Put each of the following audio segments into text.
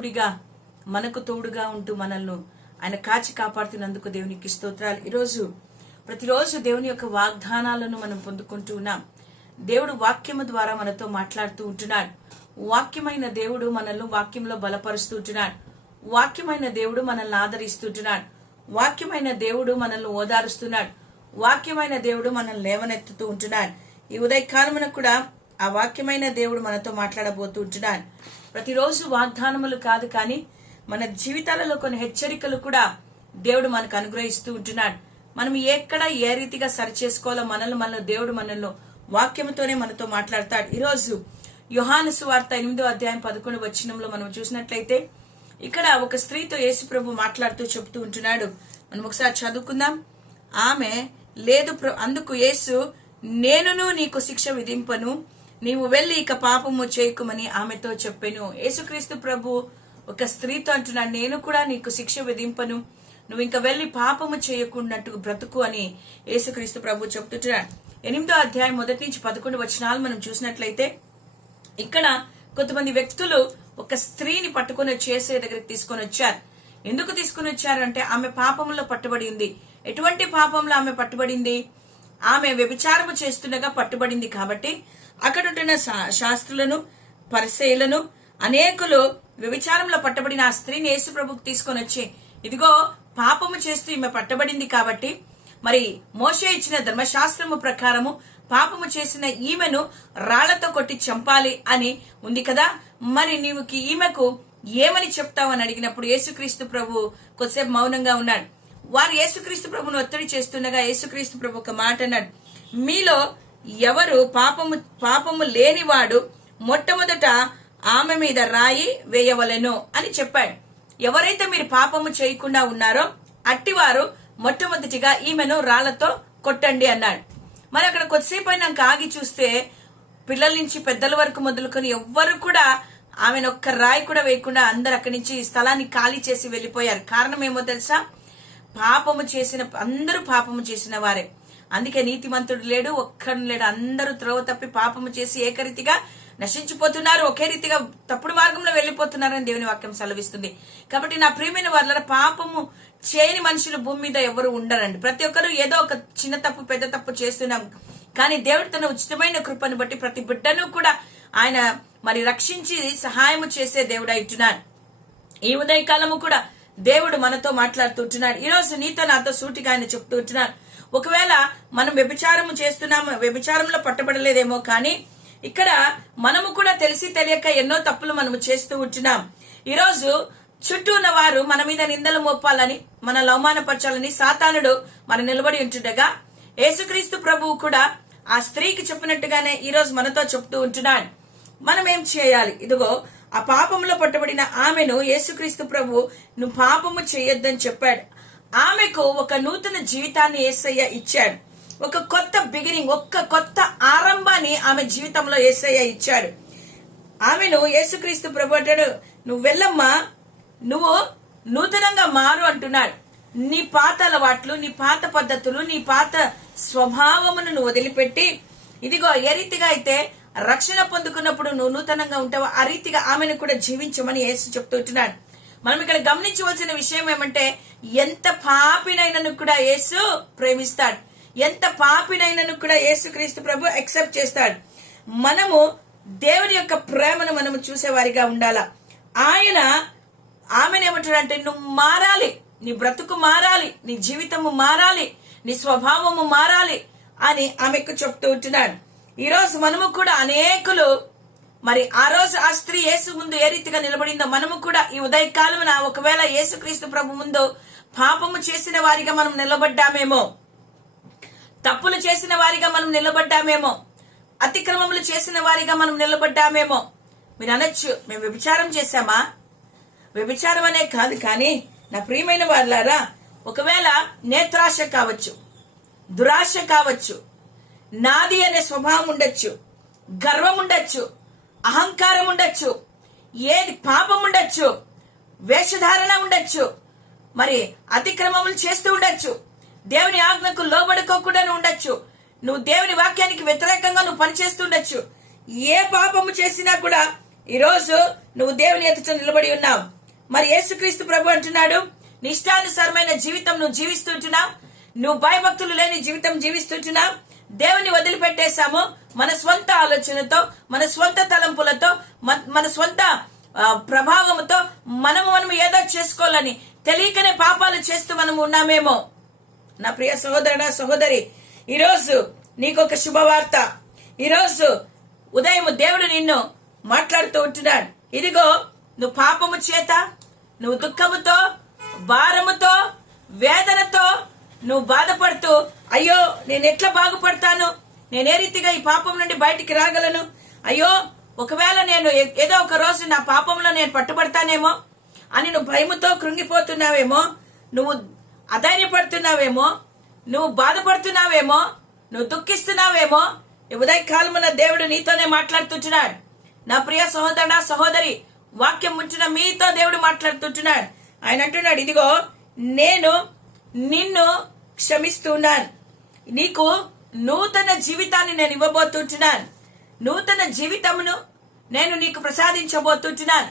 తోడుగా మనకు తోడుగా ఉంటూ మనల్ని ఆయన కాచి కాపాడుతున్నందుకు దేవునికి స్తోత్రాలు. ఈరోజు ప్రతిరోజు దేవుని యొక్క వాగ్దానాలను మనం పొందుకుంటూ ఉన్నాం. దేవుడు వాక్యము ద్వారా మనతో మాట్లాడుతూ ఉంటున్నాడు. వాక్యమైన దేవుడు మనల్ని వాక్యంలో బలపరుస్తూ ఉంటున్నాడు. వాక్యమైన దేవుడు మనల్ని ఆదరిస్తుంటున్నాడు వాక్యమైన దేవుడు మనల్ని ఓదారుస్తున్నాడు. వాక్యమైన దేవుడు మనల్ని లేవనెత్తుతూ ఉంటున్నాడు. ఈ ఉదయకాలమున కూడా ఆ వాక్యమైన దేవుడు మనతో మాట్లాడబోతూ ఉంటున్నాడు ప్రతిరోజు వాగ్దానములు కాదు కానీ మన జీవితాలలో కొన్ని హెచ్చరికలు కూడా దేవుడు మనకు అనుగ్రహిస్తూ ఉంటున్నాడు. మనం ఎక్కడ ఏ రీతిగా సరి చేసుకోవాలో మనల్ని మనల్ని దేవుడు మనల్ని వాక్యముతోనే మనతో మాట్లాడతాడు. ఈరోజు యుహాను సువార్త ఎనిమిదో అధ్యాయం పదకొండు వచ్చినంలో మనం చూసినట్లయితే ఇక్కడ ఒక స్త్రీతో యేసు ప్రభు మాట్లాడుతూ చెబుతూ ఉంటున్నాడు. మనం ఒకసారి చదువుకుందాం. ఆమె లేదు ప్ర- అందుకు యేసు నేనును నీకు శిక్ష విధింపను. నీవు వెళ్ళి ఇక పాపము చేయకుమని ఆమెతో చెప్పాను. యేసుక్రీస్తు ప్రభు ఒక స్త్రీతో అంటున్నాడు నేను కూడా నీకు శిక్ష విధింపను. నువ్వు ఇంకా వెళ్ళి పాపము చేయకున్నట్టు బ్రతుకు అని యేసుక్రీస్తు ప్రభు చెప్తుంటున్నాడు ఎనిమిదో అధ్యాయం మొదటి నుంచి పదకొండు వచనాలు మనం చూసినట్లయితే ఇక్కడ కొంతమంది వ్యక్తులు ఒక స్త్రీని పట్టుకొని చేసే దగ్గరికి తీసుకొని వచ్చారు. ఎందుకు తీసుకొని వచ్చారు అంటే ఆమె పాపంలో పట్టుబడి ఉంది. ఎటువంటి పాపంలో ఆమె పట్టుబడింది? ఆమె వ్యభిచారము చేస్తుండగా పట్టుబడింది కాబట్టి అక్కడ ఉంటున్న శా- శాస్త్రులను పరిశీలను అనేకులు వ్యభిచారంలో పట్టబడిన ఆ స్త్రీని యేసు ప్రభుకి తీసుకొని వచ్చి ఇదిగో పాపము చేస్తూ ఈమె పట్టబడింది కాబట్టి మరి మోషే ఇచ్చిన ధర్మశాస్త్రము ప్రకారము పాపము చేసిన ఈమెను రాళ్ళతో కొట్టి చంపాలి అని ఉంది కదా. మరి నీవుకి ఈమెకు ఏమని చెప్తావని అడిగినప్పుడు యేసుక్రీస్తు ప్రభు కొద్దిసేపు మౌనంగా ఉన్నాడు. వారు యేసుక్రీస్తు ప్రభును ఒత్తిడి చేస్తుండగా యేసుక్రీస్తు ప్రభు ఒక మాట అన్నాడు. మీలో ఎవరు పాపము పాపము లేనివాడు మొట్టమొదట ఆమె మీద రాయి వేయవలెను అని చెప్పాడు. ఎవరైతే మీరు పాపము చేయకుండా ఉన్నారో అట్టివారు మొట్టమొదటిగా ఈమెను రాళ్ళతో కొట్టండి అన్నాడు. మరి అక్కడ కొద్దిసేపు అయినాక ఆగి చూస్తే పిల్లల నుంచి పెద్దల వరకు మొదలుకొని ఎవ్వరు కూడా ఆమెను ఒక్క రాయి కూడా వేయకుండా అందరు అక్కడి నుంచి ఈ స్థలాన్ని ఖాళీ చేసి వెళ్ళిపోయారు. కారణం ఏమో తెలుసా? పాపము చేసిన అందరూ పాపము చేసిన వారే. అందుకే నీతిమంతుడు లేడు ఒక్కడు లేడు. అందరూ త్రోవ తప్పి పాపము చేసి ఏకరీతిగా నశించిపోతున్నారు ఒకే రీతిగా తప్పుడు మార్గంలో వెళ్ళిపోతున్నారని దేవుని వాక్యం సెలవిస్తుంది. కాబట్టి నా ప్రియమైన వాళ్ళ పాపము చేయని మనుషులు భూమి మీద ఎవరు ఉండరండి. ప్రతి ఒక్కరు ఏదో ఒక చిన్న తప్పు పెద్ద తప్పు చేస్తున్నాం. కానీ దేవుడు తన ఉచితమైన కృపను బట్టి ప్రతి బిడ్డను కూడా ఆయన మరి రక్షించి సహాయము చేసే దేవుడు ఇట్టున్నాడు ఈ ఉదయకాలము కూడా దేవుడు మనతో మాట్లాడుతుంటున్నాడు ఈ ఈరోజు నీతో నాతో సూటిగా ఆయన చెప్తూ ఉంటున్నాడు. ఒకవేళ మనం వ్యభిచారము చేస్తున్నాము వ్యభిచారంలో పట్టబడలేదేమో కానీ ఇక్కడ మనము కూడా తెలిసి తెలియక ఎన్నో తప్పులు మనము చేస్తూ ఉంటున్నాం. ఈరోజు చుట్టూ ఉన్న వారు మన మీద నిందలు మోపాలని మన లవమానపరచాలని సాతానుడు మన నిలబడి ఉంటుండగా యేసుక్రీస్తు ప్రభువు కూడా ఆ స్త్రీకి చెప్పినట్టుగానే ఈరోజు మనతో చెప్తూ ఉంటున్నాడు. మనం ఏం చేయాలి? ఇదిగో ఆ పాపంలో పట్టబడిన ఆమెను యేసుక్రీస్తు ప్రభు నువ్వు పాపము చేయొద్దని చెప్పాడు. ఆమెకు ఒక నూతన జీవితాన్ని ఏసయ్య ఇచ్చాడు. ఒక కొత్త బిగినింగ్ ఒక్క కొత్త ఆరంభాన్ని ఆమె జీవితంలో ఏసయ్య ఇచ్చాడు. ఆమెను యేసుక్రీస్తు ప్రభు అంటాడు నువ్వు వెళ్ళమ్మా నువ్వు నూతనంగా మారు అంటున్నాడు. నీ పాత అలవాట్లు నీ పాత పద్ధతులు నీ పాత స్వభావమును నువ్వు వదిలిపెట్టి ఇదిగో ఏ రీతిగా అయితే రక్షణ పొందుకున్నప్పుడు నువ్వు నూతనంగా ఉంటావో ఆ రీతిగా ఆమెను కూడా జీవించమని యేసు చెప్తుంటున్నాడు మనం ఇక్కడ గమనించవలసిన విషయం ఏమంటే ఎంత పాపినైనను కూడా యేసు ప్రేమిస్తాడు. ఎంత పాపినైనను కూడా యేసు క్రీస్తు ప్రభు ఎక్సెప్ట్ చేస్తాడు. మనము దేవుని యొక్క ప్రేమను మనము చూసేవారిగా ఉండాలా? ఆయన ఆమెను ఏమంటాడంటే నువ్వు మారాలి. నీ బ్రతుకు మారాలి. నీ జీవితము మారాలి. నీ స్వభావము మారాలి. అని ఆమెకు చెప్తూ ఉంటున్నాడు. ఈ రోజు మనము కూడా అనేకులు మరి ఆ రోజు ఆ స్త్రీ యేసు ముందు ఏ రీతిగా నిలబడిందో మనము కూడా ఈ ఉదయకాలమున ఒకవేళ యేసుక్రీస్తు ప్రభు ముందు పాపము చేసిన వారిగా మనం నిలబడ్డామేమో తప్పులు చేసిన వారిగా మనం నిలబడ్డామేమో అతిక్రమములు చేసిన వారిగా మనం నిలబడ్డామేమో మీరు అనొచ్చు మేము వ్యభిచారం చేశామా? వ్యభిచారం అనే కాదు కానీ నా ప్రియమైన వాళ్ళారా ఒకవేళ నేత్రాశ కావచ్చు దురాశ కావచ్చు నాది అనే స్వభావం ఉండొచ్చు గర్వం ఉండొచ్చు అహంకారం ఉండొచ్చు ఏది పాపం ఉండొచ్చు వేషధారణ ఉండొచ్చు మరి అతిక్రమములు చేస్తూ ఉండొచ్చు దేవుని ఆజ్ఞకు లోబడుకోకుండా ఉండొచ్చు నువ్వు దేవుని వాక్యానికి వ్యతిరేకంగా నువ్వు పనిచేస్తుండొచ్చు ఏ పాపము చేసినా కూడా ఈరోజు నువ్వు దేవుని ఎదుట నిలబడి ఉన్నావు. మరి యేసుక్రీస్తు ప్రభు అంటున్నాడు నిష్టానుసారమైన జీవితం నువ్వు జీవిస్తుంటున్నావు నువ్వు భయభక్తులు లేని జీవితం జీవిస్తుంటున్నావు దేవుని వదిలిపెట్టేశాము. మన స్వంత ఆలోచనతో మన స్వంత తలంపులతో మన- మన స్వంత ప్రభావంతో మనము మనము ఏదో చేసుకోవాలని తెలియకనే పాపాలు చేస్తూ మనం ఉన్నామేమో. నా ప్రియ సహోదరుడ సహోదరి ఈరోజు నీకు ఒక శుభవార్త. ఈరోజు ఉదయం దేవుడు నిన్ను మాట్లాడుతూ ఉంటున్నాడు. ఇదిగో నువ్వు పాపము చేత నువ్వు దుఃఖముతో భారముతో వేదనతో నువ్వు బాధపడుతూ అయ్యో నేను ఎట్లా బాగుపడతాను? నేనే రీతిగా ఈ పాపం నుండి బయటికి రాగలను? అయ్యో ఒకవేళ నేను ఏదో ఒక రోజు నా పాపంలో నేను పట్టుబడతానేమో? అని నువ్వు భయముతో కృంగిపోతున్నావేమో? నువ్వు అధైర్యపడుతున్నావేమో? నువ్వు బాధపడుతున్నావేమో? నువ్వు దుఃఖిస్తున్నావేమో? ఉదయ ఉదయకాలమున దేవుడు నీతోనే మాట్లాడుతుంటున్నాడు. నా ప్రియ సహోదరుడా సహోదరి వాక్యం ఉంచిన మీతో దేవుడు మాట్లాడుతుంటున్నాడు. ఆయన అంటున్నాడు ఇదిగో నేను నిన్ను క్షమిస్తున్నాను. నీకు నూతన జీవితాన్ని నేను ఇవ్వబోతుంటున్నాను. నూతన జీవితమును నేను నీకు ప్రసాదించబోతుంటున్నాను.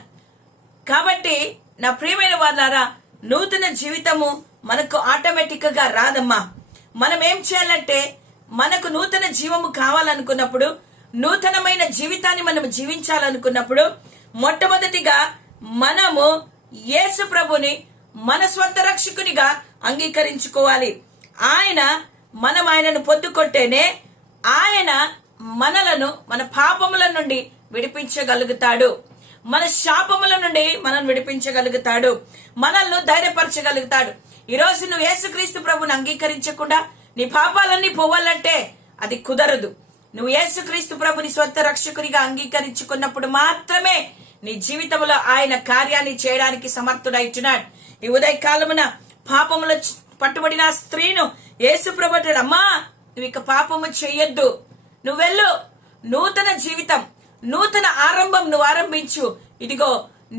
కాబట్టి నా ప్రియమైన వాళ్ళారా నూతన జీవితము మనకు ఆటోమేటిక్గా రాదమ్మా. మనం ఏం చేయాలంటే మనకు నూతన జీవము కావాలనుకున్నప్పుడు నూతనమైన జీవితాన్ని మనం జీవించాలనుకున్నప్పుడు మొట్టమొదటిగా మనము యేసు ప్రభుని మన స్వంత రక్షకునిగా అంగీకరించుకోవాలి. ఆయన మనం ఆయనను పొద్దుకొట్టేనే ఆయన మనలను మన పాపముల నుండి విడిపించగలుగుతాడు. మన శాపముల నుండి మనం విడిపించగలుగుతాడు. మనల్ని ధైర్యపరచగలుగుతాడు. ఈ రోజు నువ్వు యేసుక్రీస్తు ప్రభుని అంగీకరించకుండా నీ పాపాలన్నీ పోవాలంటే అది కుదరదు. నువ్వు యేసుక్రీస్తు ప్రభుని స్వంత రక్షకునిగా అంగీకరించుకున్నప్పుడు మాత్రమే నీ జీవితంలో ఆయన కార్యాన్ని చేయడానికి సమర్థుడైతున్నాడు ఈ ఉదయ కాలమున పాపముల పట్టుబడిన స్త్రీను యేసు అంటాడు, అమ్మా నువ్వు ఇక పాపము చెయ్యొద్దు. నువ్వెళ్ళు నూతన జీవితం నూతన ఆరంభం నువ్వు ఆరంభించు. ఇదిగో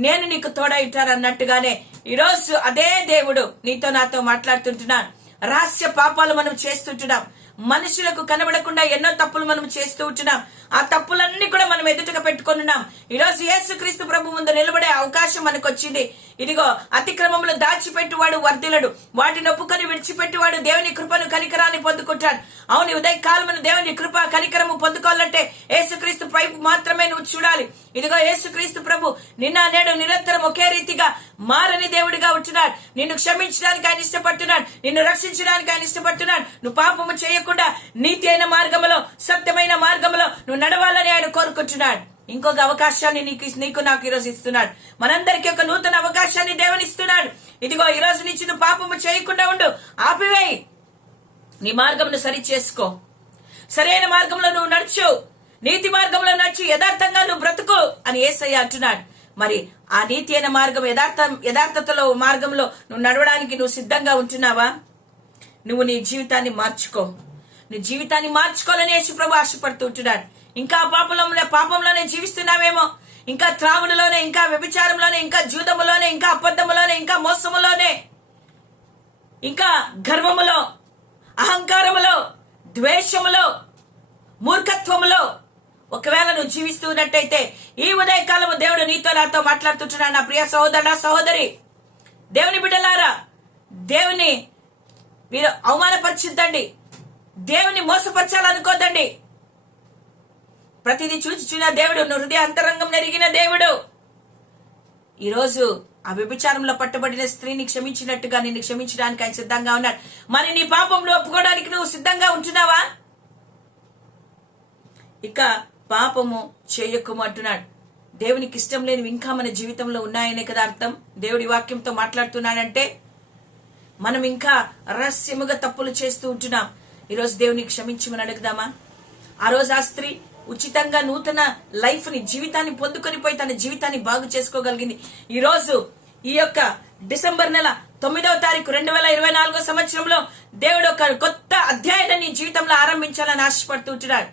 నేను నీకు తోడైంటానన్నట్టుగానే ఈరోజు అదే దేవుడు నీతో నాతో మాట్లాడుతుంటున్నాను రహస్య పాపాలు మనం చేస్తుంటున్నాం. మనుషులకు కనబడకుండా ఎన్నో తప్పులు మనం చేస్తూ ఉంటున్నాం. ఆ తప్పులన్నీ కూడా మనం ఎదుటగా పెట్టుకున్నాం ఈరోజు యేసుక్రీస్తు ప్రభు ముందు నిలబడే అవకాశం మనకు వచ్చింది ఇదిగో అతిక్రమంలో దాచిపెట్టువాడు వర్ధిలడు వాటిని ఒప్పుకొని విడిచిపెట్టువాడు దేవుని కృపను కనికరాన్ని పొందుకుంటాడు. అవును ఉదయ కాలమున దేవుని కృప కనికరము పొందుకోవాలంటే యేసుక్రీస్తు పైపు మాత్రమే నువ్వు చూడాలి. ఇదిగో యేసుక్రీస్తు ప్రభు నిన్న నేడు నిరంతరం ఒకే రీతిగా మారని దేవుడిగా ఉంటున్నాడు. నిన్ను క్షమించడానికి ఆయన ఇష్టపడుతున్నాడు. నిన్ను రక్షించడానికి ఆయన ఇష్టపడుతున్నాడు. నువ్వు పాపము చేయకుండా నీతి అయిన మార్గంలో సత్యమైన మార్గంలో నువ్వు నడవాలని ఆయన కోరుకుంటున్నాడు. ఇంకొక అవకాశాన్ని నీకు నీకు నాకు ఈరోజు ఇస్తున్నాడు. మనందరికీ ఒక నూతన అవకాశాన్ని దేవుని ఇస్తున్నాడు. ఇదిగో ఈ రోజు నుంచి నువ్వు పాపము చేయకుండా ఉండు. ఆపివేయి. నీ మార్గమును సరి చేసుకో సరైన మార్గంలో నువ్వు నడుచు. నీతి మార్గంలో నడిచి యథార్థంగా నువ్వు బ్రతుకు అని ఏసయ్య అంటున్నాడు. మరి ఆ నీతి అయిన మార్గం యథార్థ యథార్థతలో మార్గంలో నువ్వు నడవడానికి నువ్వు సిద్ధంగా ఉంటున్నావా? నువ్వు నీ జీవితాన్ని మార్చుకో. నీ జీవితాన్ని మార్చుకోవాలని యేసు ప్రభు ఆశపడుతూ ఉంటున్నాడు. ఇంకా పాపంలో పాపంలోనే జీవిస్తున్నావేమో. ఇంకా త్రావుడులోనే ఇంకా వ్యభిచారంలోనే ఇంకా జూదములోనే ఇంకా అబద్ధములోనే ఇంకా మోసములోనే ఇంకా గర్వములో అహంకారములో ద్వేషములో మూర్ఖత్వములో ఒకవేళ నువ్వు జీవిస్తూ ఉన్నట్టయితే ఈ ఉదయకాలము దేవుడు నీతో నాతో మాట్లాడుతుంటున్నాడు. నా ప్రియ సహోదరుడా సహోదరి దేవుని బిడ్డలారా దేవుని మీరు అవమానపరిచిద్దండి. దేవుని మోసపరచాలనుకోదండి ప్రతిదీ చూచి చూసిన దేవుడు హృదయ అంతరంగం నెరిగిన దేవుడు. ఈరోజు ఆ వ్యభిచారంలో పట్టుబడిన స్త్రీని క్షమించినట్టుగా నిన్ను క్షమించడానికి ఆయన సిద్ధంగా ఉన్నాడు. మరి నీ పాపంలో ఒప్పుకోవడానికి నువ్వు సిద్ధంగా ఉంటున్నావా? ఇక పాపము చేయకుము అంటున్నాడు. దేవునికి ఇష్టం లేనివి ఇంకా మన జీవితంలో ఉన్నాయనే కదా అర్థం. దేవుడి వాక్యంతో మాట్లాడుతున్నాడంటే మనం ఇంకా రహస్యముగా తప్పులు చేస్తూ ఉంటున్నాం. ఈరోజు దేవుని క్షమించమని అడుగుదామా? ఆ రోజు ఆ స్త్రీ ఉచితంగా నూతన లైఫ్ని జీవితాన్ని పొందుకొని పోయి తన జీవితాన్ని బాగు చేసుకోగలిగింది. ఈ రోజు ఈ యొక్క డిసెంబర్ నెల తొమ్మిదవ తారీఖు రెండు వేల ఇరవై నాలుగో సంవత్సరంలో దేవుడు ఒక కొత్త అధ్యాయాన్ని నీ జీవితంలో ఆరంభించాలని ఆశపడుతూ ఉంటున్నాడు.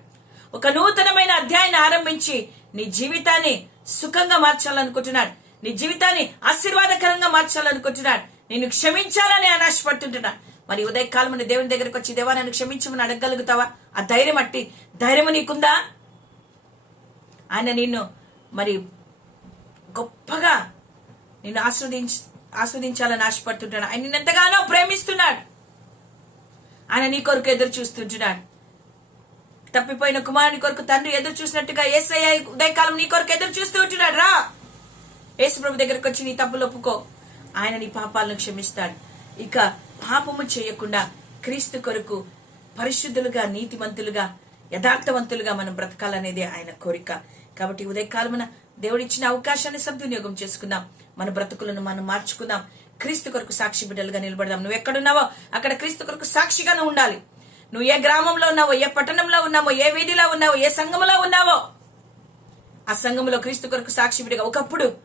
ఒక నూతనమైన అధ్యాయాన్ని ఆరంభించి నీ జీవితాన్ని సుఖంగా మార్చాలనుకుంటున్నాడు. నీ జీవితాన్ని ఆశీర్వాదకరంగా మార్చాలనుకుంటున్నాడు. నిన్ను క్షమించాలని ఆశపడుతుంటున్నాడు. మరి ఉదయకాలం దేవుని దగ్గరికి వచ్చి దేవా నన్ను క్షమించమని అడగగలుగుతావా? ఆ ధైర్యం అట్టి. ధైర్యం నీకుందా? ఆయన నిన్ను మరి గొప్పగా నిన్ను ఆస్వాదించ ఆస్వాదించాలని ఆశపడుతుంటాడు. ఆయన నిన్నెంతగానో ప్రేమిస్తున్నాడు. ఆయన నీ కొరకు ఎదురు చూస్తుంటున్నాడు. తప్పిపోయిన కుమారుని కొరకు తండ్రి ఎదురు చూసినట్టుగా ఏసయ్య ఉదయకాలం నీ కొరకు ఎదురు చూస్తూ ఉంటున్నాడు. రా! యేసు ప్రభు దగ్గరకు వచ్చి నీ తప్పులు ఒప్పుకో. ఆయన నీ పాపాలను క్షమిస్తాడు. ఇక పాపము చేయకుండా క్రీస్తు కొరకు పరిశుద్ధులుగా నీతిమంతులుగా యథార్థవంతులుగా మనం బ్రతకాలనేది ఆయన కోరిక. కాబట్టి ఉదయకాలమున దేవుడిచ్చిన అవకాశాన్ని సద్వినియోగం చేసుకుందాం. మన బ్రతుకులను మనం మార్చుకుందాం. క్రీస్తు కొరకు సాక్షి బిడ్డలుగా నిలబడదాం. నువ్వు ఎక్కడున్నావో అక్కడ క్రీస్తు కొరకు సాక్షిగానే ఉండాలి. నువ్వు ఏ గ్రామంలో ఉన్నావో ఏ పట్టణంలో ఉన్నావో ఏ వీధిలో ఉన్నావో ఏ సంఘంలో ఉన్నావో ఆ సంఘంలో క్రీస్తు కొరకు సాక్షి బిడ్డగా ఒకప్పుడు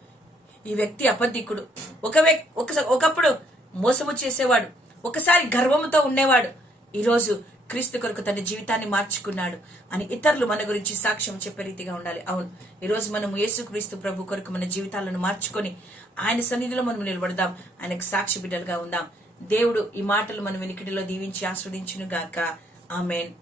ఈ వ్యక్తి అబద్ధికుడు. ఒక వ్యక్తి ఒక- ఒకప్పుడు మోసము చేసేవాడు. ఒకసారి గర్వముతో ఉండేవాడు. ఈరోజు క్రీస్తు కొరకు తన జీవితాన్ని మార్చుకున్నాడు అని ఇతరులు మన గురించి సాక్ష్యం చెప్పే రీతిగా ఉండాలి. అవును ఈరోజు మనం యేసు క్రీస్తు ప్రభు కొరకు మన జీవితాలను మార్చుకొని ఆయన సన్నిధిలో మనం నిలబడదాం. ఆయనకు సాక్షి బిడ్డలుగా ఉందాం. దేవుడు ఈ మాటలు మన వెనుకటిలో దీవించి ఆస్వాదించును గాక ఆమెన్.